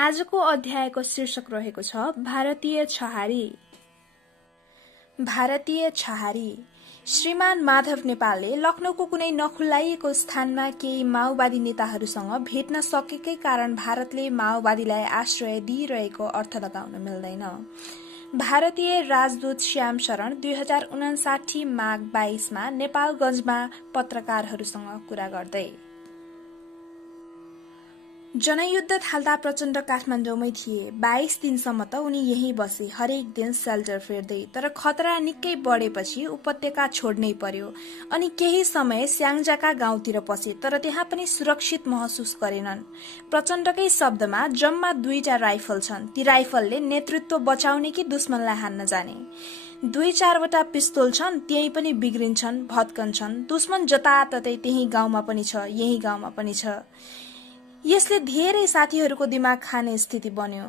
आजको अध्यायको शीर्षक रहेको छ भारतीय छहारी। भारतीय छहारी। श्रीमान माधव नेपालले लखनऊको कुनै नखुल्लाइएको स्थानमा केही माओवादी नेताहरूसँग भेट्न सकेकै कारण भारतले माओवादीलाई आश्रय दिइरहेको अर्थ लगाउन मिल्दैन। भारतीय राजदूत श्याम शरण 2059 माघ 22 नेपालगञ्जमा पत्रकारहरूसँग कुरा गर्दै जनयुद्ध थाल्दा प्रचण्ड काठमाडौँमै थिए। 22 दिनसम्म त उनी यहीँ बसे, हरेक दिन सेल्टर फेर्दै। तर खतरा निकै बढेपछि उपत्यका छोड्नै पर्यो अनि केही समय स्याङ्जाका गाउँतिर पसे, तर त्यहाँ पनि सुरक्षित महसुस गरेनन्। प्रचण्डकै शब्दमा जम्मा 2टा राइफल छन्। ती राइफलले नेतृत्व बचाउने कि दुश्मनलाई हान्न जाने। 2-4वटा पिस्तोल छन्, त्यही पनि बिग्रिन्छन्, भत्कन्छन्। दुश्मन जताततै त्यही गाउँमा पनि छ, यही गाउँमा पनि छ। यसले धेरै साथीहरूको दिमाग खाने स्थिति बन्यो।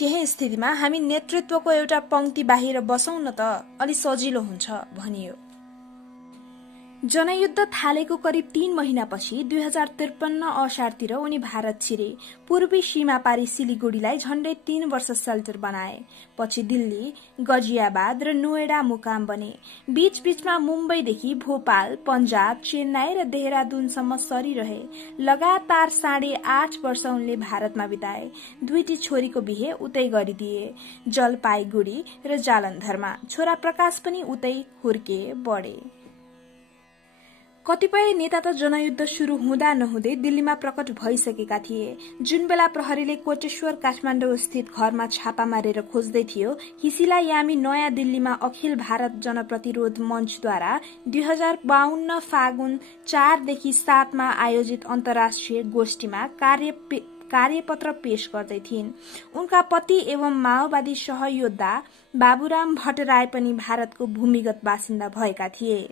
त्यही स्थितिमा हामी नेतृत्वको एउटा पंक्ति बाहिर बसौं न त, अलि सजिलो हुन्छ भनियो। जनयुद्ध थालेको करिब 3 महिनापछि 2053 असारतिर उनी भारत छिरे। पूर्वी सीमा पारी सिलिगुडीलाई झण्डै 3 वर्ष सेल्टर बनाए। पछि दिल्ली, गजियाबाद र नोएडा मुकाम बने। बीचबीचमा मुम्बईदेखि भोपाल, पञ्जाब, चेन्नाई र देहरादूनसम्म सरिरहे। लगातार 8.5 वर्ष उनले भारतमा बिताए। 2टी छोरीको बिहे उतै गरिदिए, जलपाइगुडी र जालन्धरमा। छोरा प्रकाश पनि उतै हुर्के बढे। कतिपय नेता त जनयुद्ध शुरू हुँदा नहुँदै दिल्लीमा प्रकट भइसकेका थिए। जुन बेला प्रहरीले कोटेश्वर काठमाडौँ स्थित घरमा छापा मारेर खोज्दै थियो, हिसिला यामी नयाँ दिल्लीमा अखिल भारत जनप्रतिरोध मञ्चद्वारा 2052 फागुन 4 देखि 7 मा आयोजित अन्तर्राष्ट्रिय गोष्ठीमा कार्यपत्र पेश गर्दै थिइन्। उनका पति एवं माओवादी सहयोद्धा बाबुराम भट्टराई पनि भारतको भूमिगत बासिन्दा भएका थिए।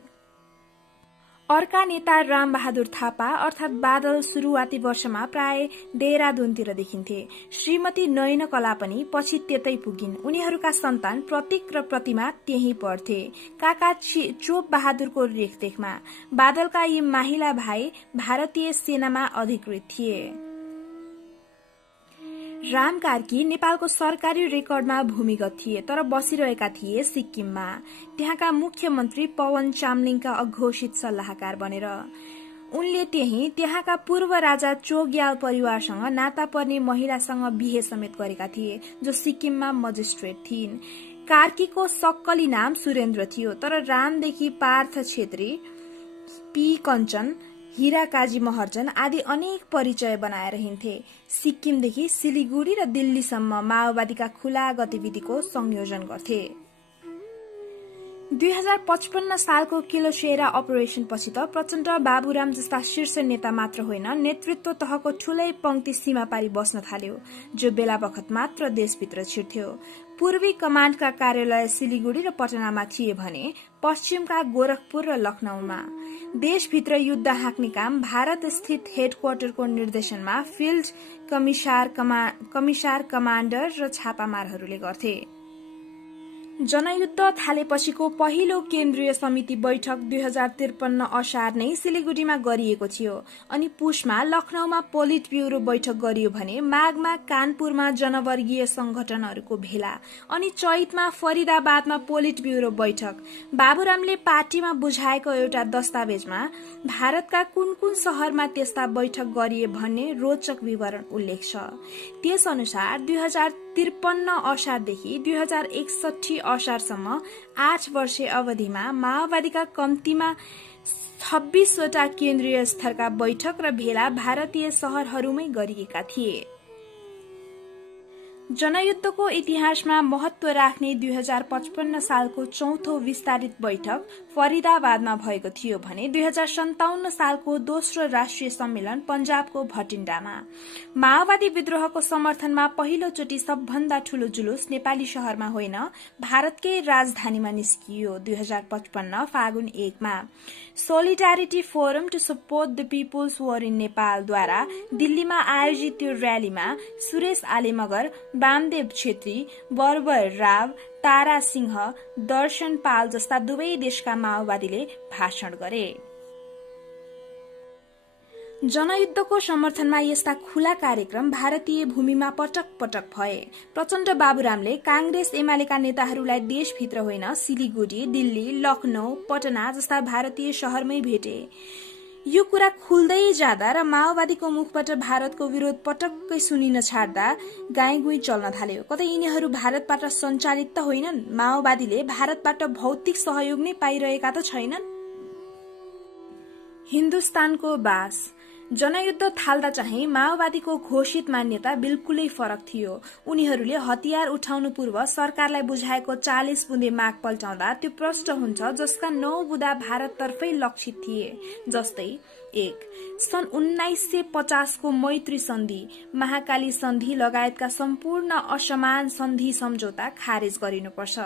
अर्का नेता रामबहादुर थापा अर्थात बादल सुरुवाती वर्षमा प्राय देहरादूनतिर देखिन्थे। श्रीमती नयनकला पनि पछि त्यतै पुगिन्। उनीहरूका सन्तान प्रतीक र प्रतिमा त्यही पढ्थे, काका चोप बहादुरको रेखदेखमा। बादलका यी माहिला भाइ भारतीय सेनामा अधिकृत थिए। राम कार्की नेपालको सरकारी रेकर्डमा भूमिगत थिए, तर बसिरहेका थिए सिक्किममा, त्यहाँका मुख्यमन्त्री पवन चामलिङका अघोषित सल्लाहकार बनेर। उनले त्यहाँका पूर्व राजा चोग्याल परिवारसँग नाता पर्ने महिलासँग बिहे समेत गरेका थिए, जो सिक्किममा मजिस्ट्रेट थिइन्। कार्कीको सक्कली नाम सुरेन्द्र थियो, तर रामदेखि पार्थ छेत्री, पी कञ्चन, हीरा काजी महर्जन आदि अनेक परिचय बनाएर हिँड्थे। सिक्किमदेखि सिलिगुडी र दिल्लीसम्म माओवादीका खुला गतिविधिको संयोजन गर्थे। 2055 सालको किलोसेरा अपरेशन पछि त प्रचण्ड, बाबुराम जस्ता शीर्ष नेता मात्र होइन, नेतृत्व तहको ठूलै पंक्ति सीमा पारी बस्न थाल्यो, जो बेला बखत मात्र देशभित्र छिर्थ्यो। पूर्वी कमाण्डका कार्यालय सिलिगुडी र पटनामा थिए भने पश्चिमका गोरखपुर र लखनऊमा। देशभित्र युद्ध हाँक्ने काम भारत स्थित हेडक्वार्टरको निर्देशनमा फिल्ड कमिसार कमाण्डर र छापामारहरूले गर्थे। जनयुद्ध थालेपछिको पहिलो केन्द्रीय समिति बैठक 2053 असार नै सिलिगुडीमा गरिएको थियो अनि पुसमा लखनऊमा पोलिट ब्यूरो बैठक गरियो भने माघमा कानपुरमा जनवर्गीय संगठनहरूको भेला अनि चैतमा फरिदाबादमा पोलिट ब्यूरो बैठक। बाबुरामले पार्टीमा बुझाएको एउटा दस्तावेजमा भारतका कुन कुन शहरमा त्यस्ता बैठक गरिए भन्ने रोचक विवरण उल्लेख छ। त्यस अनुसार 2053 असारदेखि 2061 असारसम्म 8 वर्षे अवधिमा माओवादीका कम्तीमा 26वटा केन्द्रीय स्तरका बैठक र भेला भारतीय शहरहरूमै गरिएका थिए। जनयुद्धको इतिहासमा महत्व राख्ने 2055 सालको चौथो विस्तारित बैठक फरिदाबादमा भएको थियो भने 2057 सालको दोस्रो राष्ट्रिय सम्मेलन पञ्जाबको भटिण्डामा। माओवादी विद्रोहको समर्थनमा पहिलोचोटि सबभन्दा ठूलो जुलुस नेपाली शहरमा होइन, भारतकै राजधानीमा निस्कियो 2055 फागुन 1 मा। Solidarity forum to support the people's war in Nepal द्वारा दिल्लीमा आयोजित त्यो र्यालीमा सुरेश आलेमगर, वामदेव छेत्री, बर्बर राव, तारा सिंह, दर्शन पाल जस्ता दुवै देशका माओवादीले भाषण गरे। जनयुद्धको समर्थनमा यस्ता खुला कार्यक्रम भारतीय भूमिमा पटक पटक भए। प्रचण्ड बाबुरामले कांग्रेस एमालेका नेताहरूलाई देशभित्र होइन सिलिगुडी, दिल्ली, लखनऊ, पटना जस्ता भारतीय शहरमै भेटे। यो कुरा खुल्दै जाँदा र माओवादीको मुखबाट भारतको विरोध पटक्कै सुनिन छाड्दा गाईगुई चल्न थाल्यो। कतै यिनीहरू भारतबाट सञ्चालित त होइनन्? माओवादीले भारतबाट भौतिक सहयोग नै पाइरहेका त छैनन्? हिन्दुस्तानको बास। जनयुद्ध थाल्दा चाहिँ माओवादीको घोषित मान्यता बिल्कुलै फरक थियो। उनीहरूले हतियार उठाउनु पूर्व सरकारलाई बुझाएको 40 बुँदे माग पल्टाउँदा त्यो प्रष्ट हुन्छ जसका 9 बुँदा भारततर्फै लक्षित थिए। जस्तै 1. सन् 1950 को मैत्री सन्धि, महाकाली सन्धि लगायतका सम्पूर्ण असमान सन्धि सम्झौता खारेज गरिनुपर्छ।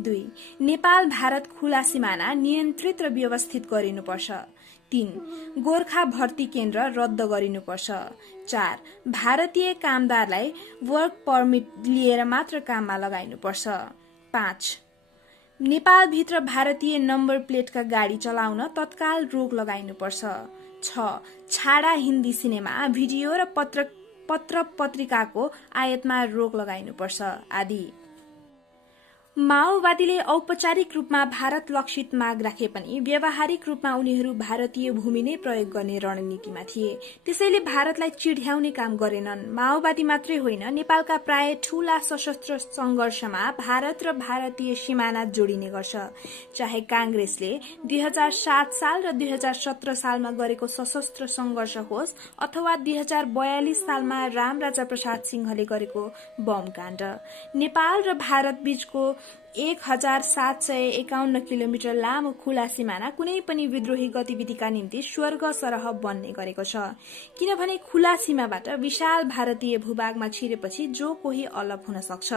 2. नेपाल भारत खुला सिमाना नियन्त्रित र व्यवस्थित गरिनुपर्छ। 3. गोर्खा भर्ती केन्द्र रद्द गरिनुपर्छ। 4. भारतीय कामदारलाई वर्क पर्मिट लिएर मात्र काममा लगाइनुपर्छ। 5. नेपालभित्र भारतीय नम्बर प्लेटका गाडी चलाउन तत्काल रोक लगाइनुपर्छ। 6. छाडा हिन्दी सिनेमा, भिडियो र पत्र पत्रिकाको आयातमा रोक लगाइनुपर्छ आदि। माओवादीले औपचारिक रूपमा भारत लक्षित माग राखे पनि व्यावहारिक रूपमा उनीहरू भारतीय भूमि नै प्रयोग गर्ने रणनीतिमा थिए। त्यसैले भारतलाई चिढ्याउने काम गरेनन्। माओवादी मात्रै होइन, नेपालका प्राय ठूला सशस्त्र संघर्षमा भारत र भारतीय सिमाना जोडिने गर्छ। चाहे कांग्रेसले 2007 साल र 2017 सालमा गरेको सशस्त्र संघर्ष होस् अथवा 2042 सालमा रामराजा प्रसाद सिंहले गरेको बम काण्ड। नेपाल र भारत बीचको 1751 किलोमिटर लामो खुला सिमाना कुनै पनि विद्रोही गतिविधिका निम्ति स्वर्ग सरह बन्ने गरेको छ, किनभने खुला सीमाबाट विशाल भारतीय भूभागमा छिरेपछि जो कोही अलग हुन सक्छ।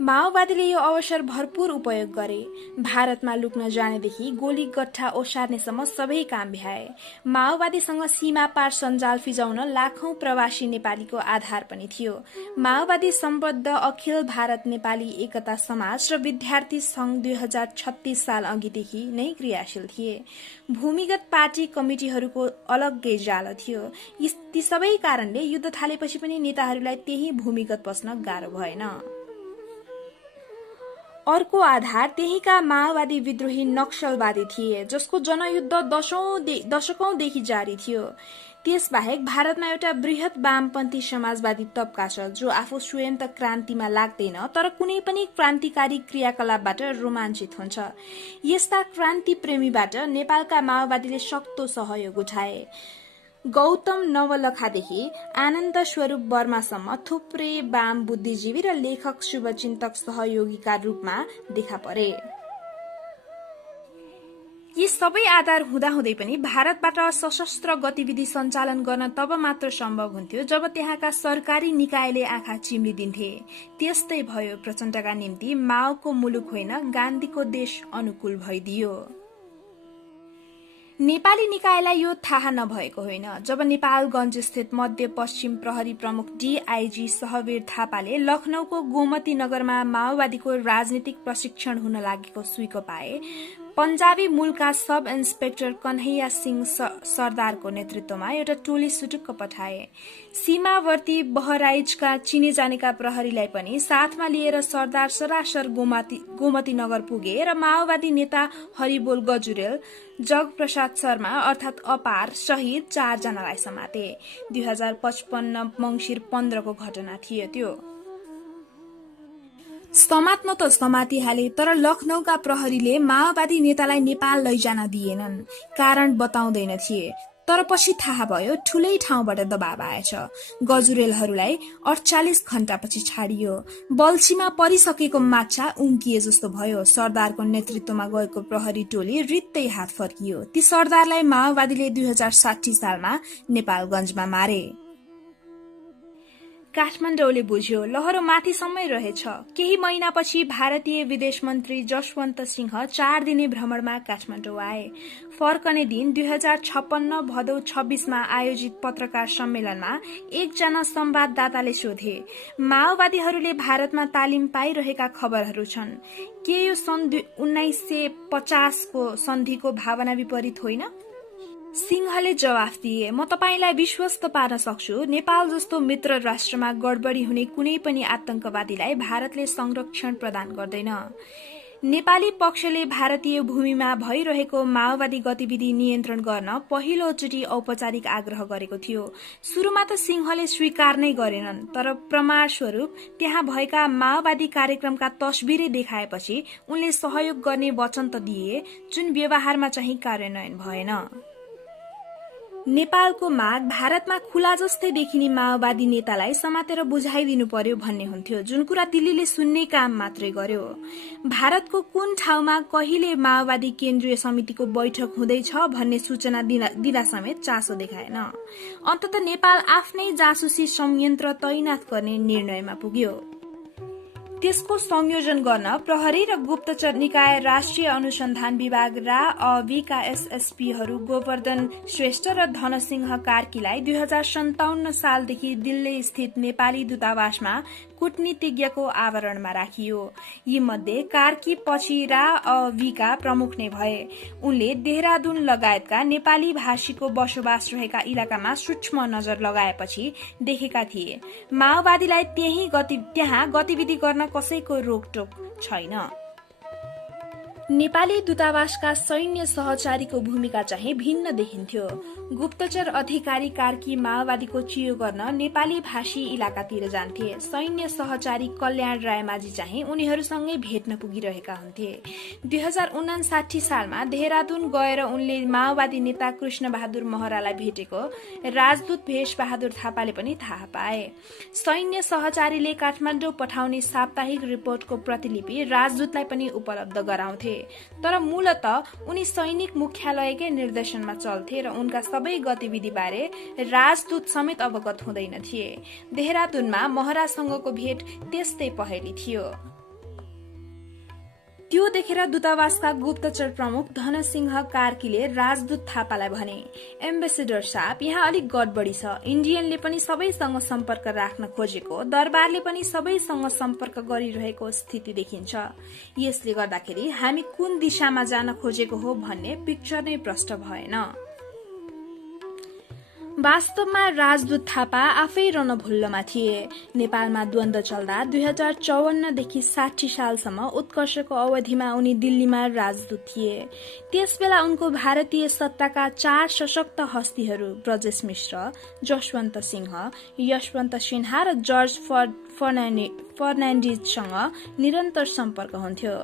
माओवादीले यो अवसर भरपूर उपयोग गरे। भारतमा लुक्न जानेदेखि गोली गट्ठा ओसार्नेसम्म सबै काम भ्याए। माओवादीसँग सीमा पार सञ्जाल फिजाउन लाखौं प्रवासी नेपालीको आधार पनि थियो। माओवादी सम्बद्ध अखिल भारत नेपाली एकता समाज र विद्यार्थी संघ 2036 साल अघिदेखि नै क्रियाशील थिए। भूमिगत पार्टी कमिटिहरूको अलग्गै जाल थियो। ती सबै कारणले युद्ध थालेपछि पनि नेताहरूलाई त्यही भूमिगत बस्न गाह्रो भएन। अर्को आधार त्यहीका माओवादी विद्रोही नक्सलवादी थिए, जसको जनयुद्ध दशकौंदेखि जारी थियो। त्यसबाहेक भारतमा एउटा बृहत वामपन्थी समाजवादी तबका छ जो आफू स्वयं त क्रान्तिमा लाग्दैन तर कुनै पनि क्रान्तिकारी क्रियाकलापबाट रोमाञ्चित हुन्छ। यस्ता क्रान्ति प्रेमीबाट नेपालका माओवादीले सक्दो सहयोग उठाए। गौतम नवलखादेखि आनन्द स्वरूप वर्मासम्म थुप्रै वाम बुद्धिजीवी र लेखक शुभचिन्तक सहयोगीका रूपमा देखा परे। यी सबै आधार हुँदाहुँदै पनि भारतबाट सशस्त्र गतिविधि सञ्चालन गर्न तब मात्र सम्भव हुन्थ्यो जब त्यहाँका सरकारी निकायले आँखा चिम्लिदिन्थे। त्यस्तै भयो प्रचण्डका निम्ति माओको मुलुक होइन गान्धीको देश अनुकूल भइदियो। नेपाली निकायलाई यो थाहा नभएको होइन। जब नेपालगञ्ज स्थित मध्य पश्चिम प्रहरी प्रमुख डीआईजी सहवीर थापाले लखनऊको गोमती नगरमा माओवादीको राजनीतिक प्रशिक्षण हुन लागेको सुइको पाए, पंजाबी मूलका सब इन्सपेक्टर कन्हैया सिंह सरदारको नेतृत्वमा एउटा टोली सुटुक्क पठाए। सीमावर्ती बहराइचका चिने जानेका प्रहरीलाई पनि साथमा लिएर सरदार सरासर गोमती नगर पुगे र माओवादी नेता हरिबोल गजुरेल, जगप्रसाद शर्मा अर्थात अपार सहित 4 जनालाई समाते। 2055 मंसिर 15 को घटना थियो त्यो। समात्न त समातिहाले, तर लखनऊका प्रहरीले माओवादी नेतालाई नेपाल लैजान दिएनन्। कारण बताउँदैन थिए, तर पछि थाहा भयो ठूलै ठाउँबाट दबाब आएछ। गजुरेलहरूलाई 48 घण्टापछि छाडियो। बल्छीमा परिसकेको माछा उम्किए जस्तो भयो। सरदारको नेतृत्वमा गएको प्रहरी टोली रित्तै हात फर्कियो। ती सरदारलाई माओवादीले 2060 सालमा नेपालगञ्जमा मारे। काठमाडौँले बुझ्यो लहरो माथिसम्मै रहेछ। केही महिनापछि भारतीय विदेश मन्त्री जसवन्त सिंह 4 दिने भ्रमणमा काठमाडौँ आए। फर्कने दिन 2056 भदौ 26 मा आयोजित पत्रकार सम्मेलनमा एकजना संवाददाताले सोधे, माओवादीहरूले भारतमा तालिम पाइरहेका खबरहरू छन्, के यो सन् 1950 को सन्धिको भावना विपरीत होइन? सिंहले जवाफ दिए, म तपाईलाई विश्वस्त पार्न सक्छु, नेपाल जस्तो मित्र राष्ट्रमा गडबडी हुने कुनै पनि आतंकवादीलाई भारतले संरक्षण प्रदान गर्दैन। नेपाली पक्षले भारतीय भूमिमा भइरहेको माओवादी गतिविधि नियन्त्रण गर्न पहिलोचोटि औपचारिक आग्रह गरेको थियो। सुरुमा त सिंहले स्वीकार नै गरेनन्, तर प्रमाणस्वरूप त्यहाँ भएका माओवादी कार्यक्रमका तस्बिरै देखाएपछि उनले सहयोग गर्ने वचन त दिए, जुन व्यवहारमा चाहिँ कार्यान्वयन भएन। नेपालको माग भारतमा खुला जस्तै देखिने माओवादी नेतालाई समातेर बुझाइदिनु पर्यो भन्ने हुन्थ्यो, जुन कुरा दिल्लीले सुन्ने काम मात्रै गर्यो। भारतको कुन ठाउँमा कहिले माओवादी केन्द्रीय समितिको बैठक हुँदैछ भन्ने सूचना दिँदा समेत चासो देखाएन। अन्तत नेपाल आफ्नै जासुसी संयन्त्र तैनाथ गर्ने निर्णयमा पुग्यो। त्यसको संयोजन गर्न प्रहरी र गुप्तचर निकाय राष्ट्रिय अनुसन्धान विभाग रा-अ-विका एसएसपीहरू गोवर्धन श्रेष्ठ र धनसिंह कार्कीलाई 2057 सालदेखि दिल्ली स्थित नेपाली दूतावासमा कूटनीतिज्ञको आवरणमा राखियो। यी मध्ये कार्की पछि रा-अ-विका प्रमुख नै भए। उनले देहरादून लगायतका नेपाली भाषीको बसोबास रहेका इलाकामा सूक्ष्म नजर लगाएपछि देखेका थिए माओवादीलाई त्यहाँ गतिविधि गर्न कसैको रोकटोक छैन। नेपाली दूतावासका सैन्य सहचारीको भूमिका चाहिँ भिन्न देखिन्थ्यो। गुप्तचर अधिकारी कार्की माओवादीको चियो गर्न नेपाली भाषी इलाकातिर जान्थे। सैन्य सहचारी कल्याण रायमाझी चाहिँ उनीहरूसँगै भेट्न पुगिरहेका हुन्थे। 2059 सालमा देहरादून गएर उनले माओवादी नेता कृष्ण बहादुर महरालाई भेटेको राजदूत भेष बहादुर थापाले पनि थाहा पाए। सैन्य सहचारीले काठमाडौँ पठाउने साप्ताहिक रिपोर्टको प्रतिलिपि राजदूतलाई पनि उपलब्ध गराउँथे। तर मूलत उनी सैनिक मुख्यालयकै निर्देशनमा चल्थे र उनका सबै गतिविधि बारे राजदूत समेत अवगत हुँदैन थिए। देहरादूनमा महरासँगको भेट त्यस्तै पहेली थियो। त्यो देखेर दूतावासका गुप्तचर प्रमुख धनसिंह कार्कीले राजदूत थापालाई भने, एम्बेसेडर साहब, यहाँ अलिक गडबडी छ। इन्डियनले पनि सबैसँग सम्पर्क राख्न खोजेको, दरबारले पनि सबैसँग सम्पर्क गरिरहेको स्थिति देखिन्छ। यसले गर्दाखेरि हामी कुन दिशामा जान खोजेको हो भन्ने पिक्चर नै प्रष्ट भएन। वास्तवमा राजदूत थापा आफै रणभुल्लमा थिए। नेपालमा द्वन्द्व चल्दा 2054 देखि 60 सालसम्म उत्कर्षको अवधिमा उनी दिल्लीमा राजदूत थिए। त्यसबेला उनको भारतीय सत्ताका 4 सशक्त हस्तीहरू ब्रजेश मिश्र, जसवन्त सिंह, यशवन्त सिन्हा र जर्ज फर्नान्डिजसँग निरन्तर सम्पर्क हुन्थ्यो।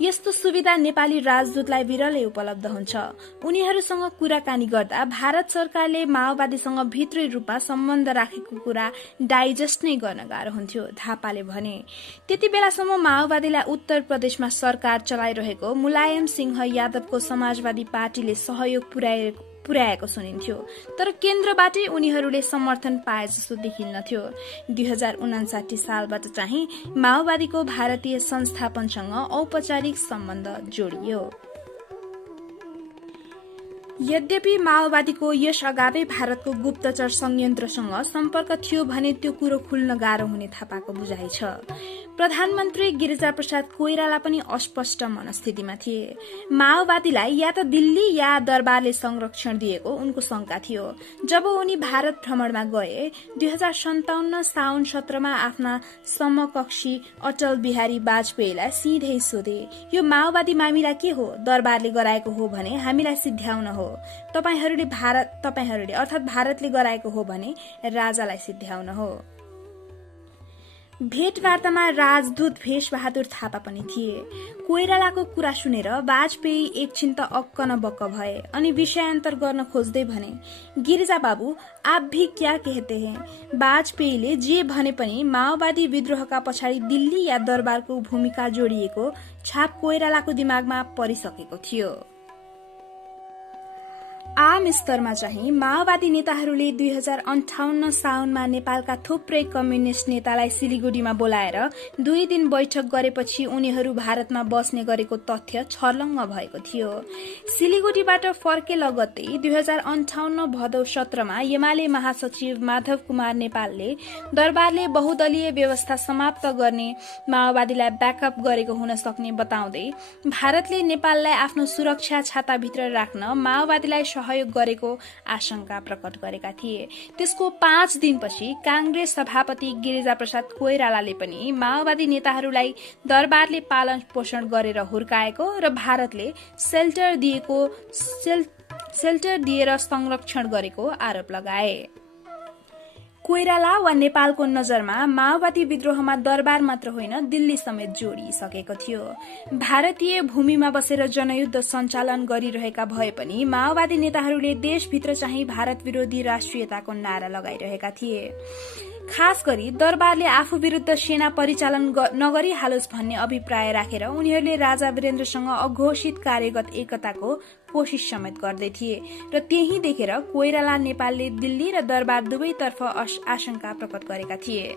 यस्तो सुविधा नेपाली राजदूतलाई विरलै उपलब्ध हुन्छ। उनीहरूसँग कुराकानी गर्दा भारत सरकारले माओवादीसँग भित्री रूपमा सम्बन्ध राखेको कुरा डाइजेस्ट नै गर्न गाह्रो हुन्थ्यो, थापाले भने। त्यति बेलासम्म माओवादीलाई उत्तर प्रदेशमा सरकार चलाइरहेको मुलायम सिंह यादवको समाजवादी पार्टीले सहयोग पुर्याएको सुनिन्थ्यो, तर केन्द्रबाटै उनीहरूले समर्थन पाए जस्तो देखिन्नथ्यो। 2059 सालबाट चाहिँ माओवादीको भारतीय संस्थापनसँग औपचारिक सम्बन्ध जोडियो। यद्यपि माओवादीको यस अगावै भारतको गुप्तचर संयन्त्रसँग सम्पर्क थियो भने त्यो कुरो खुल्न गाह्रो हुने थापाको बुझाइ छ। प्रधानमन्त्री गिरिजाप्रसाद कोइराला पनि अस्पष्ट मनस्थितिमा थिए। माओवादीलाई या त दिल्ली या दरबारले संरक्षण दिएको उनको शंका थियो। जब उनी भारत भ्रमणमा गए 2057 साउन 17मा आफ्ना समकक्षी अटल बिहारी वाजपेयीलाई सिधै सोधे, यो माओवादी मामिला के हो? दरबारले गराएको हो भने हामीलाई सिध्याउन हो, तपाईहरूले अर्थात भारतले गराएको हो भने राजालाई सिध्याउन हो। भेटवार्तामा राजदूत भेष बहादुर थापा पनि थिए। कोइरालाको कुरा सुनेर वाजपेयी एकछिन त अक्क न बक्क भए अनि विषयान्तर गर्न खोज्दै भने, गिरिजा बाबू, आप भी क्या कहते हैं? वाजपेयीले जे भने पनि माओवादी विद्रोहका पछाडि दिल्ली या दरबारको भूमिका जोडिएको छाप कोइरालाको दिमागमा परिसकेको थियो। आम स्तरमा चाहिँ माओवादी नेताहरूले 2058 साउनमा नेपालका थुप्रै कम्युनिष्ट नेतालाई सिलिगुडीमा बोलाएर 2 दिन बैठक गरेपछि उनीहरू भारतमा बस्ने गरेको तथ्य छर्लङ्ग भएको थियो। सिलिगुडीबाट फर्के लगत्तै 2058 भदौ 17मा एमाले महासचिव माधव कुमार नेपालले दरबारले बहुदलीय व्यवस्था समाप्त गर्ने माओवादीलाई ब्याकअप गरेको हुन सक्ने बताउँदै भारतले नेपाललाई आफ्नो सुरक्षा छाताभित्र राख्न माओवादीलाई सहयोग गरेको आशंका प्रकट गरेका थिए। त्यसको 5 दिनपछि कांग्रेस सभापति गिरिजाप्रसाद कोइरालाले पनि माओवादी नेताहरूलाई दरबारले पालन पोषण गरेर हुर्काएको र भारतले सेल्टर दिएर संरक्षण गरेको आरोप लगाए। कोइराला वा नेपालको नजरमा माओवादी विद्रोहमा दरबार मात्र होइन दिल्ली समेत जोडिसकेको थियो। भारतीय भूमिमा बसेर जनयुद्ध सञ्चालन गरिरहेका भए पनि माओवादी नेताहरूले देशभित्र चाहिँ भारत विरोधी राष्ट्रियताको नारा लगाइरहेका थिए। खास गरी दरबारले आफू विरुद्ध सेना परिचालन नगरिहालोस् भन्ने अभिप्राय राखेर उनीहरूले राजा वीरेन्द्रसँग अघोषित कार्यगत एकताको कोशिश समेत गर्दै थिए र त्यही देखेर कोइराला नेपालले दिल्ली र दरबार दुवैतर्फ आशंका प्रकट गरेका थिए।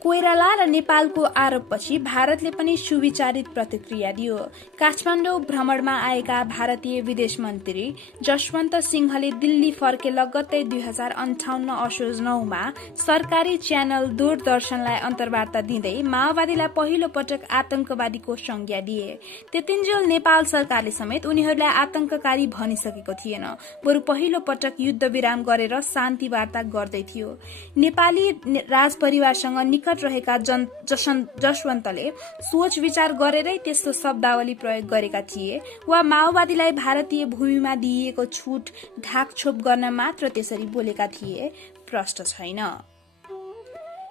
कोइराला र नेपालको आरोपपछि भारतले पनि सुविचारित प्रतिक्रिया दियो। काठमाडौँ भ्रमणमा आएका भारतीय विदेश मन्त्री जसवन्त सिंहले दिल्ली फर्के लगत्तै 2058 असोज 9 मा सरकारी च्यानल दूरदर्शनलाई अन्तर्वार्ता दिँदै माओवादीलाई पहिलो पटक आतंकवादीको संज्ञा दिए। त्यतिन्जेल नेपाल सरकारले समेत उनीहरूलाई आतंककारी भनिसकेको थिएन, बरु पहिलो पटक युद्ध विराम गरेर शान्ति वार्ता गर्दै थियो। नेपाली राजपरिवारसँग रहेका जसवन्तले सोच विचार गरेरै त्यस्तो शब्दावली प्रयोग गरेका थिए वा माओवादीलाई भारतीय भूमिमा दिइएको छुट ढाकछोप गर्न मात्र त्यसरी बोलेका थिए प्रश्न छैन।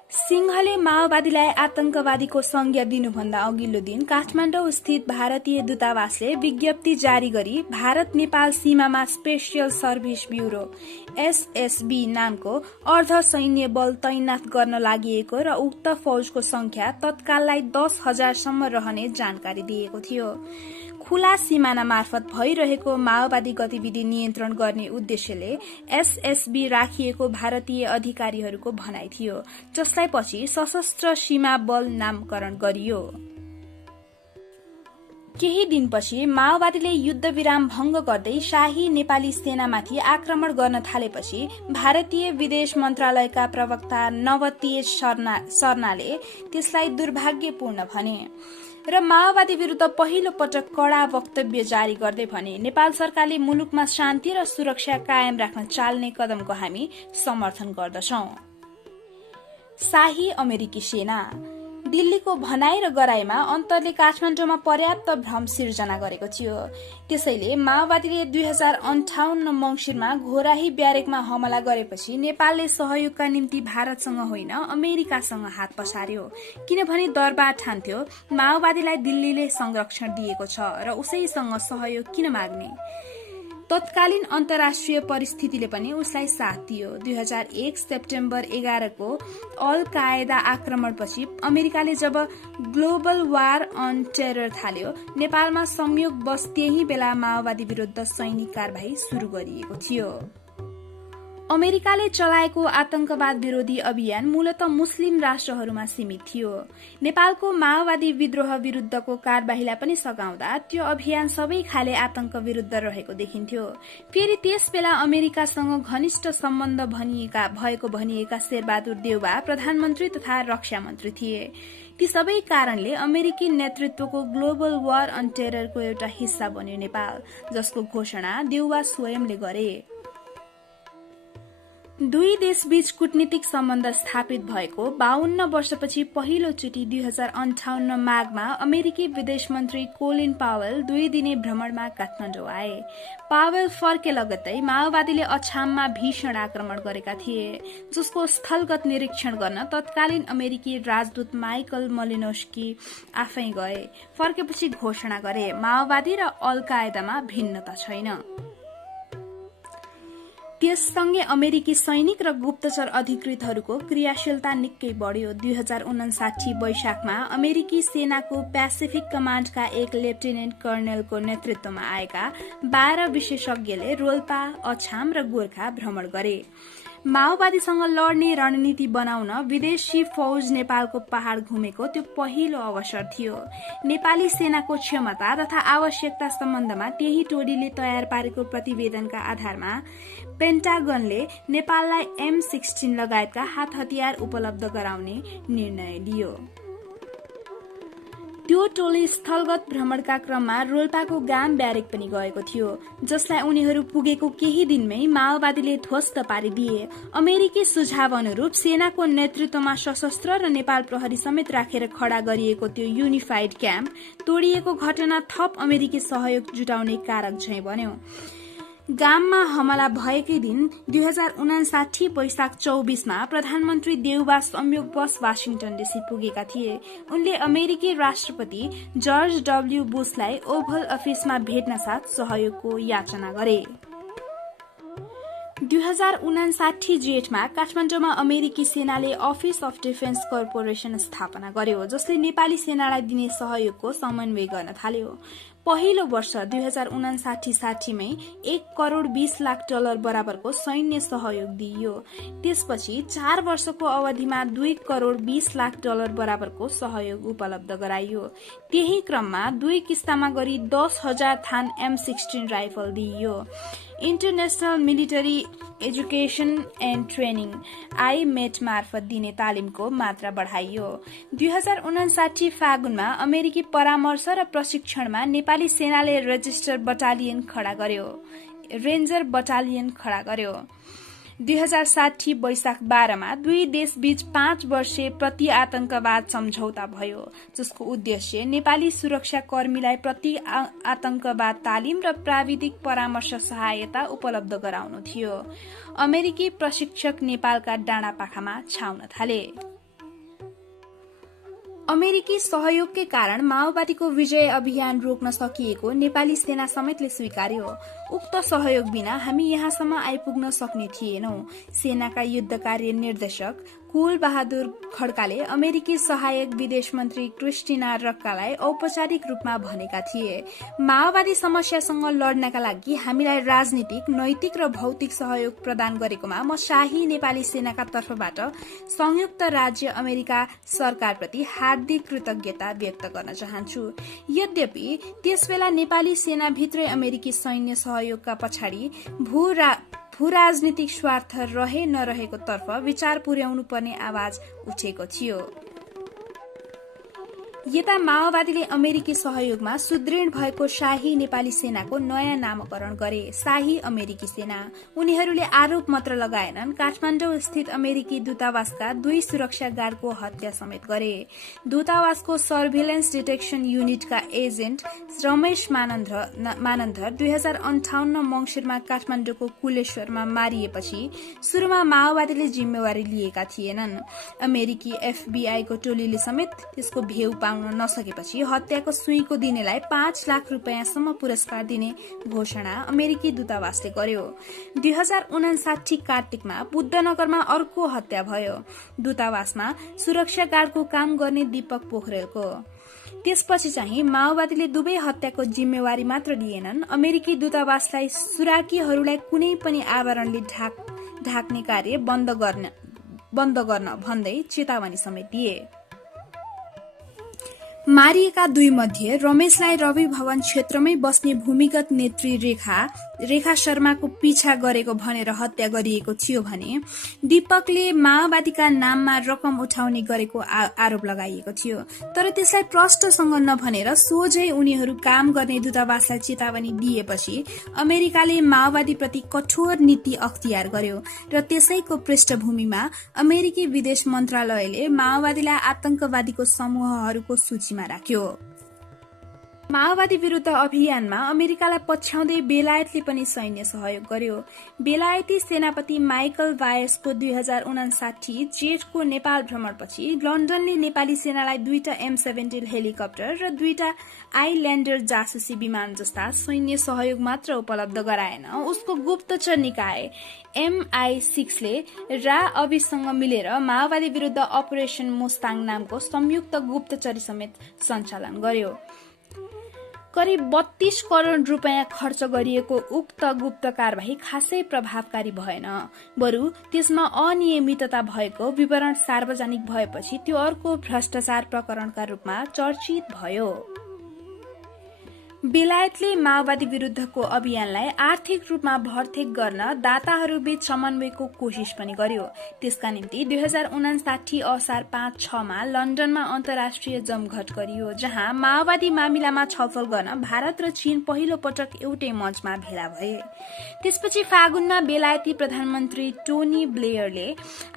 सिंहले माओवादीलाई आतंकवादीको संज्ञा दिनुभन्दा अघिल्लो दिन काठमाडौँ स्थित भारतीय दूतावासले विज्ञप्ति जारी गरी भारत नेपाल सीमामा स्पेशल सर्भिस ब्यूरो एसएसबी नामको अर्ध सैन्य बल तैनात गर्न लागि र उक्त फौजको संख्या तत्काललाई 10,000 सम्म रहने जानकारी दिएको थियो। खुला सिमाना मार्फत भइरहेको माओवादी गतिविधि नियन्त्रण गर्ने उद्देश्यले एसएसबी राखिएको भारतीय अधिकारीहरूको भनाइ थियो, जसलाई पछि सशस्त्र सीमा बल नामकरण गरियो। केही दिनपछि माओवादीले युद्ध विराम भंग गर्दै शाही नेपाली सेनामाथि आक्रमण गर्न थालेपछि भारतीय विदेश मन्त्रालयका प्रवक्ता नवतेज शर्माले त्यसलाई दुर्भाग्यपूर्ण भने र माओवादी विरुद्ध पहिलो पटक कड़ा वक्तव्य जारी गर्दै भने नेपाल सरकारले मुलुकमा शान्ति र सुरक्षा कायम राख्न चाल्ने कदमको हामी समर्थन गर्दछौं। शाही अमेरिकी सेना दिल्लीको भनाई र गराईमा अन्तरले काठमाडौँमा पर्याप्त भ्रम सिर्जना गरेको थियो। त्यसैले माओवादीले 2058 मंसिरमा घोराही ब्यारेकमा हमला गरेपछि नेपालले सहयोगका निम्ति भारतसँग होइन अमेरिकासँग हात पसार्यो, किनभने दरबार ठान्थ्यो माओवादीलाई दिल्लीले संरक्षण दिएको छ र उसैसँग सहयोग किन माग्ने। तत्कालीन अन्तर्राष्ट्रिय परिस्थितिले पनि उसलाई साथ दियो। 2001 सेप्टेम्बर 11 को अल कायदा आक्रमणपछि अमेरिकाले जब ग्लोबल वार अन टेरर थाल्यो, नेपालमा संयोगवश त्यही बेला माओवादी विरुद्ध सैनिक कारबाही शुरू गरिएको थियो। अमेरिकाले चलाएको आतंकवाद विरोधी अभियान मूलतः मुस्लिम राष्ट्रहरूमा सीमित थियो। नेपालको माओवादी विद्रोह विरुद्धको कारबाहीलाई पनि सघाउँदा त्यो अभियान सबै खाले आतंक विरुद्ध रहेको देखिन्थ्यो। फेरि त्यसबेला अमेरिकासँग घनिष्ठ सम्बन्ध भएको भनिएका शेरबहादुर देउवा प्रधानमन्त्री तथा रक्षा मन्त्री थिए। ती सबै कारणले अमेरिकी नेतृत्वको ग्लोबल वार अन टेररको एउटा हिस्सा बन्यो नेपाल, जसको घोषणा देउवा स्वयंले गरे। दुई देशबीच कूटनीतिक सम्बन्ध स्थापित भएको 52 वर्षपछि पहिलो चोटि 2058 माघमा अमेरिकी विदेश मन्त्री कोलिन पावेल 2 दिने भ्रमणमा काठमाडौँ आए। पावेल फर्के लगत्तै माओवादीले अछाममा भीषण आक्रमण गरेका थिए, जसको स्थलगत निरीक्षण गर्न तत्कालीन अमेरिकी राजदूत माइकल मलिनोस्की आफै गए। फर्केपछि घोषणा गरे माओवादी र अल कायदामा भिन्नता छैन। त्यससँगै अमेरिकी सैनिक र गुप्तचर अधिकृतहरूको क्रियाशीलता निकै बढ्यो। 2059 वैशाखमा अमेरिकी सेनाको पेसिफिक कमान्डका एक लेफ्टिनेन्ट कर्नेलको नेतृत्वमा आएका 12 विशेषज्ञले रोल्पा, अछाम र गोर्खा भ्रमण गरे। माओवादीसँग लड्ने रणनीति बनाउन विदेशी फौज नेपालको पहाड़ घुमेको त्यो पहिलो अवसर थियो। नेपाली सेनाको क्षमता तथा आवश्यकता सम्बन्धमा त्यही टोलीले तयार पारेको प्रतिवेदनका आधारमा पेन्टागनले नेपाललाई M16 लगायतका हात हतियार उपलब्ध गराउने निर्णय लियो। त्यो टोली स्थलगत भ्रमणका क्रममा रोल्पाको गाम ब्यारेक पनि गएको थियो, जसलाई उनीहरू पुगेको केही दिनमै माओवादीले ध्वस्त पारिदिए। अमेरिकी सुझाव अनुरूप सेनाको नेतृत्वमा सशस्त्र र नेपाल प्रहरी समेत राखेर खडा गरिएको त्यो युनिफाइड क्याम्प तोडिएको घटना थप अमेरिकी सहयोग जुटाउने कारक झैं बन्यो। गाममा हमला भएकै दिन 2059 वैशाख 24मा प्रधानमन्त्री देउबा संयोगवश वाशिङटन डीसी पुगेका थिए। उनले अमेरिकी राष्ट्रपति जर्ज डब्ल्यू बुशलाई ओभल अफिसमा भेट्न साथ सहयोगको याचना गरे। 2059 जेठमा काठमाडौँमा अमेरिकी सेनाले अफिस अफ डिफेन्स कर्पोरेसन स्थापना गर्यो, जसले नेपाली सेनालाई दिने सहयोगको समन्वय गर्न थाल्यो। पहिलो वर्ष 2059-60मै 1 करोड 20 लाख डलर बराबरको सैन्य सहयोग दिइयो। त्यसपछि 4 वर्षको अवधिमा 2 करोड 20 लाख डलर बराबरको सहयोग उपलब्ध गराइयो। त्यही क्रममा 2 किस्तामा गरी 10,000 थान M16 राइफल दिइयो। International military education and training IMET मार्फत दिने तालिमको मात्रा बढाइयो। 2059 फागुनमा अमेरिकी परामर्श र प्रशिक्षणमा नेपाली सेनाले रेन्जर बटालियन खडा गर्यो। 2060 वैशाख 12मा दुई देशबीच 5 वर्षे प्रति आतंकवाद सम्झौता भयो, जसको उद्देश्य नेपाली सुरक्षा कर्मीलाई प्रति आतंकवाद तालिम र प्राविधिक परामर्श सहायता उपलब्ध गराउनु थियो। अमेरिकी प्रशिक्षक नेपालका डाँडापाखामा छाउन थाले। अमेरिकी सहयोगकै कारण माओवादीको विजय अभियान रोक्न सकिएको नेपाली सेना समेतले स्वीकार्यो। उक्त सहयोग बिना हामी यहाँसम्म आइपुग्न सक्ने थिएनौं। सेनाका युद्ध कार्य निर्देशक कुल बहादुर खड्काले अमेरिकी सहायक विदेश मन्त्री क्रिस्टिना रक्कालाई औपचारिक रूपमा भनेका थिए, माओवादी समस्यासँग लड्नका लागि हामीलाई राजनीतिक, नैतिक र भौतिक सहयोग प्रदान गरेकोमा म शाही नेपाली सेनाका तर्फबाट संयुक्त राज्य अमेरिका सरकारप्रति हार्दिक कृतज्ञता व्यक्त गर्न चाहन्छु। यद्यपि त्यसबेला नेपाली सेनाभित्रै अमेरिकी सैन्य सहयोगका पछाडि भू-राजनीतिक स्वार्थ रहे नरहेको तर्फ विचार पुर्याउनु पर्ने आवाज उठेको थियो। यता माओवादीले अमेरिकी सहयोगमा सुदृढ भएको शाही नेपाली सेनाको नयाँ नामकरण गरे, शाही अमेरिकी सेना। उनीहरूले आरोप मात्र लगाएनन्, काठमाडौँ स्थित अमेरिकी दूतावासका 2 सुरक्षा गार्डको हत्या समेत गरे। दूतावासको सर्भिलेन्स डिटेक्सन युनिटका एजेन्ट रमेश मानन्धर 2058 मंसिरमा काठमाडौँको कुलेश्वरमा मारिएपछि सुरुमा माओवादीले जिम्मेवारी लिएका थिएनन्। अमेरिकी FBI को टोलीले समेत त्यसको भेउ पाउन नसकेपछि हत्याको सुईको दिनेलाई 5 लाख रुपैयाँसम्म पुरस्कार दिने घोषणा अमेरिकी दूतावासले गर्यो। 2059 कार्तिकमा बुद्धनगरमा अर्को हत्या भयो, दूतावासमा सुरक्षा गार्डको काम गर्ने दीपक पोखरेलको। त्यसपछि चाहिँ माओवादीले दुवै हत्याको जिम्मेवारी मात्र लिएनन्, अमेरिकी दूतावासलाई सुराकीहरूलाई कुनै पनि आवरणले ढाक्ने कार्य बन्द गर्न भन्दै चेतावनी समेत दिए। मारिएका 2 मध्ये रमेशलाई रवि भवन क्षेत्रमै बस्ने भूमिगत नेत्री रेखा शर्माको पीछा गरेको भनेर हत्या गरिएको थियो भने दीपकले माओवादीका नाममा रकम उठाउने गरेको आरोप लगाइएको थियो। तर त्यसलाई प्रष्टसँग नभनेर सोझै उनीहरू काम गर्ने दूतावासलाई चेतावनी दिएपछि अमेरिकाले माओवादीप्रति कठोर नीति अख्तियार गर्यो र त्यसैको पृष्ठभूमिमा अमेरिकी विदेश मन्त्रालयले माओवादीलाई आतंकवादीको समूहहरूको सूचीमा राख्यो। माओवादी विरुद्ध अभियानमा अमेरिकालाई पछ्याउँदै बेलायतले पनि सैन्य सहयोग गर्यो। बेलायती सेनापति माइकल वायसको 2059 जेठको नेपाल भ्रमणपछि लन्डनले नेपाली सेनालाई 2टा M17 हेलिकप्टर र 2टा आइल्यान्डर जासुसी विमान जस्ता सैन्य सहयोग मात्र उपलब्ध गराएन, उसको गुप्तचर निकाय MI6 ले रा अबिसँग मिलेर माओवादी विरुद्ध अपरेसन मुस्ताङ नामको संयुक्त गुप्तचरी समेत सञ्चालन गर्यो। करिब 32 करोड रुपैयाँ खर्च गरिएको उक्त गुप्त कारबाही खासै प्रभावकारी भएन, बरु त्यसमा अनियमितता भएको विवरण सार्वजनिक भएपछि त्यो अर्को भ्रष्टाचार प्रकरणका रूपमा चर्चित भयो। बेलायतले माओवादी विरुद्धको अभियानलाई आर्थिक रूपमा भरथेक गर्न दाताहरूबीच समन्वयको कोशिश पनि गर्यो। त्यसका निम्ति 2059 असार 5-6मा लन्डनमा अन्तर्राष्ट्रिय जमघट गरियो, जहाँ माओवादी मामिलामा छलफल गर्न भारत र चीन पहिलो पटक एउटै मञ्चमा भेला भए। त्यसपछि फागुनमा बेलायती प्रधानमन्त्री टोनी ब्लेयरले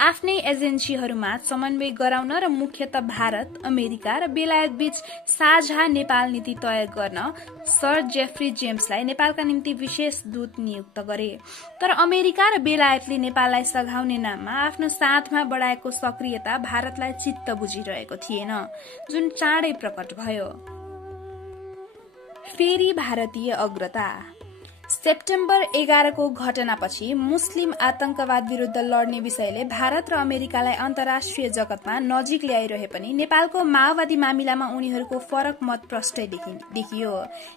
आफ्नै एजेन्सीहरूमा समन्वय गराउन र मुख्यतः भारत, अमेरिका र बेलायत बीच साझा नेपाल नीति तय गर्न सर जेफ्री जेम्सलाई नेपालका निम्ति विशेष दूत नियुक्त गरे। तर अमेरिका र बेलायतले नेपाललाई सघाउने नाममा आफ्नो साथमा बढाएको सक्रियता भारतलाई चित्त बुझिरहेको थिएन, जुन चाँडै प्रकट भयो। फेरि भारतीय अग्रता। सेप्टेम्बर 11 को घटनापछि मुस्लिम आतंकवाद विरुद्ध लड्ने विषयले भारत र अमेरिकालाई अन्तर्राष्ट्रिय जगतमा नजिक ल्याइरहे पनि नेपालको माओवादी मामिलामा उनीहरूको फरक मत प्रष्टै देखियो।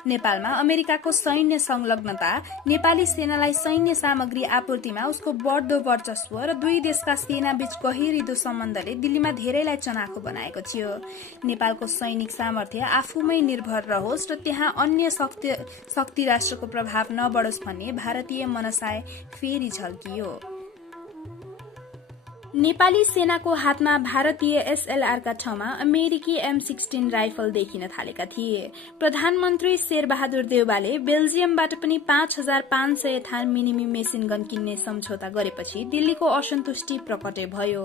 नेपालमा अमेरिकाको सैन्य संलग्नता, नेपाली सेनालाई सैन्य सामग्री आपूर्तिमा उसको बढ्दो वर्चस्व र दुई देशका सेनाबीच गहिरिदो सम्बन्धले दिल्लीमा धेरैलाई चनाखो बनाएको थियो। नेपालको सैनिक सामर्थ्य आफूमै निर्भर रहोस् र त्यहाँ अन्य शक्ति राष्ट्रको प्रभाव नबढोस् भन्ने भारतीय मनसाय फेरि झल्कियो। नेपाली सेनाको हातमा भारतीय एसएलआरका ठाउँमा अमेरिकी M16 राइफल देखिन थालेका थिए। प्रधानमन्त्री शेरबहादुर देउवाले बेल्जियमबाट पनि 5500 थान मिनी मेसिन गन किन्ने सम्झौता गरेपछि दिल्लीको असन्तुष्टि प्रकटै भयो।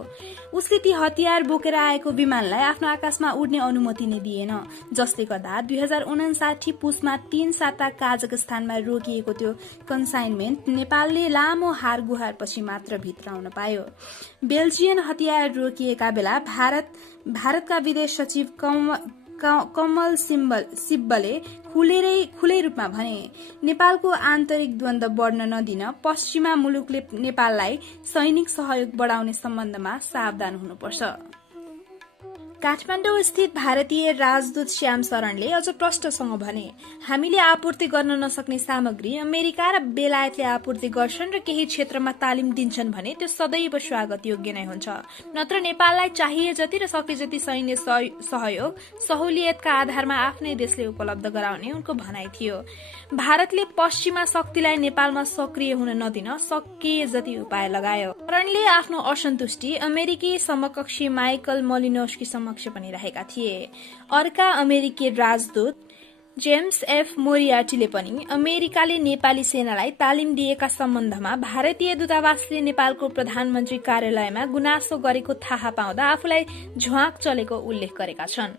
उसले ती हतियार बोकेर आएको विमानलाई आफ्नो आकाशमा उड्ने अनुमति नै दिएन, जसले गर्दा 2059 पुसमा 3 साता काजाखस्तानमा रोकिएको त्यो कन्साइनमेन्ट नेपालले लामो हार गुहारपछि मात्र भित्राउन पायो। बेल्जियन हतियार रोकिएका बेला भारतका विदेश सचिव कमल सिब्बलले खुलै रूपमा भने, नेपालको आन्तरिक द्वन्द्व बढ्न नदिन पश्चिमा मुलुकले नेपाललाई सैनिक सहयोग बढाउने सम्बन्धमा सावधान हुनुपर्छ। काठमाडौँ स्थित भारतीय राजदूत श्याम शरणले अझ प्रष्टसँग भने, हामीले आपूर्ति गर्न नसक्ने सामग्री अमेरिका र बेलायतले आपूर्ति गर्छन् र केही क्षेत्रमा तालिम दिन्छन् भने त्यो सदैव स्वागत योग्य नै हुन्छ। नत्र नेपाललाई चाहिए जति र सके जति सैन्य सहयोग सहुलियतका आधारमा आफ्नै देशले उपलब्ध गराउने उनको भनाइ थियो। भारतले पश्चिमा शक्तिलाई नेपालमा सक्रिय हुन नदिन सकिए जति उपाय लगायो। शरणले आफ्नो असन्तुष्टि अमेरिकी समकक्षी माइकल मलिनोस्की समक्ष पनि राखेका थिए। अर्का अमेरिकी राजदूत जेम्स एफ मोरियार्टीले पनि अमेरिकाले नेपाली सेनालाई तालिम दिएका सम्बन्धमा भारतीय दूतावासले नेपालको प्रधानमन्त्री कार्यालयमा गुनासो गरेको थाहा पाउँदा आफूलाई झ्वाक चलेको उल्लेख गरेका छन्।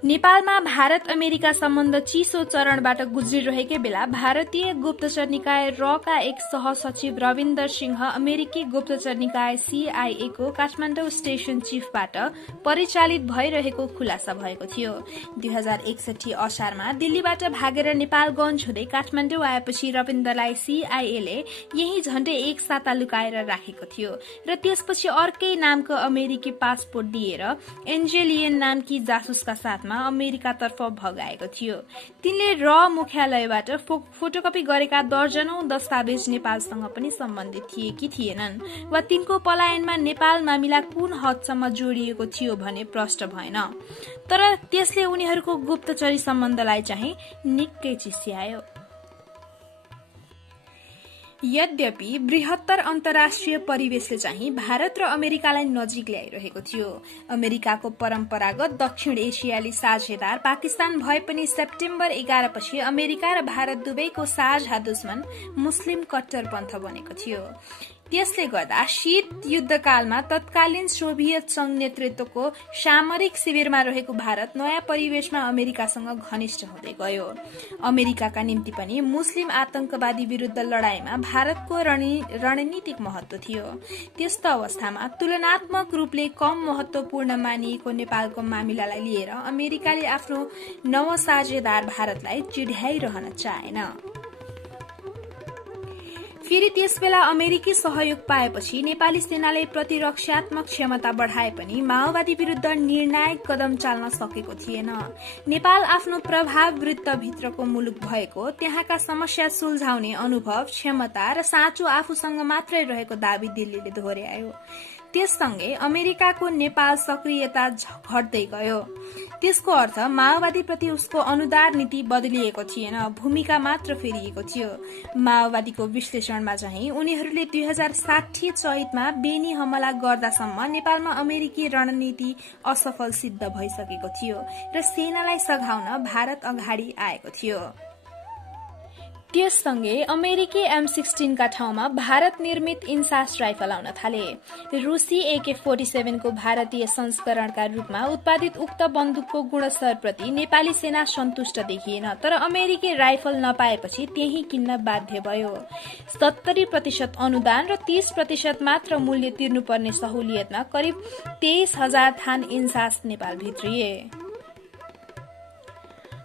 नेपालमा भारत अमेरिका सम्बन्ध चिसो चरणबाट गुज्रिरहेकै बेला भारतीय गुप्तचर निकाय रका एक सहसचिव रविन्दर सिंह अमेरिकी गुप्तचर निकाय CIA को काठमाडौँ स्टेशन चीफबाट परिचालित भइरहेको खुलासा भएको थियो। 2061 असारमा दिल्लीबाट भागेर नेपालगञ्ज हुँदै काठमाडौँ आएपछि रविन्दरलाई CIA ले यही झण्डै एक साता लुकाएर राखेको थियो र त्यसपछि अर्कै नामको अमेरिकी पासपोर्ट दिएर एन्जेलियन नामकी जासुसका साथमा अमेरिकातर्फ भगाएको थियो। तिनले मुख्यालयबाट फोटोकपी गरेका दर्जनौं दस्तावेज नेपालसँग पनि सम्बन्धित थिए कि थिएनन्, वा तिनको पलायनमा नेपाल मामिला कुन हदसम्म जोडिएको थियो भने प्रष्ट भएन। तर त्यसले उनीहरूको गुप्तचरी सम्बन्धलाई चाहिँ निकै चिस्यायो। यद्यपि बृहत्तर अन्तर्राष्ट्रिय परिवेशले चाहिँ भारत र अमेरिकालाई नजिक ल्याइरहेको थियो। अमेरिकाको परम्परागत दक्षिण एसियाली साझेदार पाकिस्तान भए पनि सेप्टेम्बर 11 पछि अमेरिका र भारत दुवैको साझा दुश्मन मुस्लिम कट्टरपन्थ बनेको थियो। त्यसले गर्दा शीत युद्धकालमा तत्कालीन सोभियत संघ नेतृत्वको सामरिक शिविरमा रहेको भारत नयाँ परिवेशमा अमेरिकासँग घनिष्ठ हुँदै गयो। अमेरिकाका निम्ति पनि मुस्लिम आतंकवादी विरुद्ध लडाईँमा भारतको रणनीतिक महत्व थियो। त्यस्तो अवस्थामा तुलनात्मक रूपले कम महत्वपूर्ण मानिएको नेपालको मामिलालाई लिएर अमेरिकाले आफ्नो नव साझेदार भारतलाई चिढ्याइरहन चाहेन। फेरि त्यसबेला अमेरिकी सहयोग पाएपछि नेपाली सेनाले प्रतिरक्षात्मक क्षमता बढाए पनि माओवादी विरुद्ध निर्णायक कदम चाल्न सकेको थिएन। नेपाल आफ्नो प्रभाव वृत्तभित्रको मुलुक भएको, त्यहाँका समस्या सुल्झाउने अनुभव, क्षमता र साँचो आफूसँग मात्रै रहेको दावी दिल्लीले दोहोर्यायो। त्यससँगै अमेरिकाको नेपाल सक्रियता घट्दै गयो। त्यसको अर्थ माओवादीप्रति उसको अनुदार नीति बदलिएको थिएन, भूमिका मात्र फेरिएको थियो। माओवादीको विश्लेषणमा चाहिँ उनीहरूले 2060 चैतमा बेनी हमला गर्दासम्म नेपालमा अमेरिकी रणनीति असफल सिद्ध भइसकेको थियो र सेनालाई सघाउन भारत अगाडि आएको थियो। त्यससँगै अमेरिकी M16 का ठाउँमा भारत निर्मित इन्सास राइफल आउन थाले। रूसी AK-47 को भारतीय संस्करणका रूपमा उत्पादित उक्त बन्दुकको गुणस्तरप्रति नेपाली सेना सन्तुष्ट देखिएन, तर अमेरिकी राइफल नपाएपछि त्यही किन्न बाध्य भयो। 70% अनुदान र 30% मात्र मूल्य तिर्नुपर्ने सहुलियतमा करिब 23,000 थान इन्सास नेपाल भित्रिए।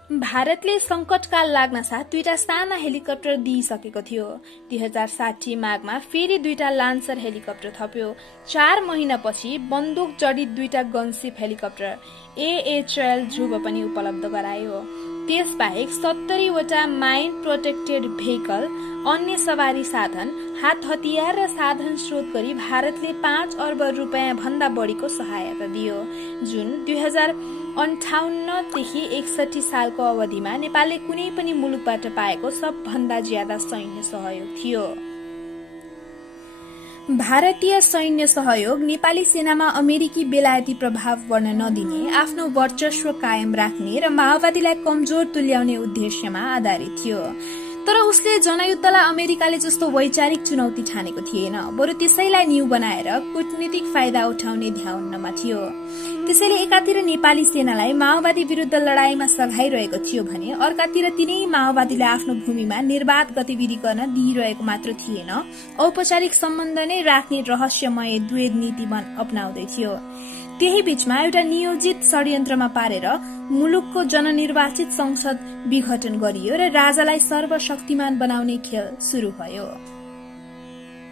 भारतले संकटकाल लाग्न साथ 2टा साना हेलिकप्टर दिइसकेको थियो। 2060 माघमा फेरि 2टा लान्सर हेलिकप्टर थप्यो। 4 महिनापछि बन्दुक जडित 2टा गनशिप हेलिकप्टर AH-12 ध्रुव पनि उपलब्ध गरायो। त्यसबाहेक 70 वटा माइन प्रोटेक्टेड भेहिकल, अन्य सवारी साधन, हात हतियार र साधन स्रोत गरी भारतले 5 अर्ब रुपियाँ भन्दा बढीको सहायता दियो, जुन 2058 देखि 61 सालको अवधिमा नेपालले कुनै पनि मुलुकबाट पाएको सबभन्दा ज्यादा सैन्य सहयोग थियो। भारतीय सैन्य सहयोग नेपाली सेनामा अमेरिकी बेलायती प्रभाव बढ्न नदिने, आफ्नो वर्चस्व कायम राख्ने र माओवादीलाई कमजोर तुल्याउने उद्देश्यमा आधारित थियो। तर उसले जनयुद्धलाई अमेरिकाले जस्तो वैचारिक चुनौती ठानेको थिएन, बरु त्यसैलाई न्यू बनाएर कूटनीतिक फाइदा उठाउने ध्यानमा थियो। त्यसैले एकातिर नेपाली सेनालाई माओवादी विरुद्ध लडाईँमा सघाइरहेको थियो भने अर्कातिर तिनै माओवादीलाई आफ्नो भूमिमा निर्वाध गतिविधि गर्न दिइरहेको मात्र थिएन, औपचारिक सम्बन्ध नै राख्ने रहस्यमय द्वैध नीति अपनाउँदै थियो। त्यही बीचमा एउटा नियोजित षड्यन्त्रमा पारेर मुलुकको जननिर्वाचित संसद विघटन गरियो र राजालाई सर्वशक्तिमान बनाउने खेल सुरु भयो।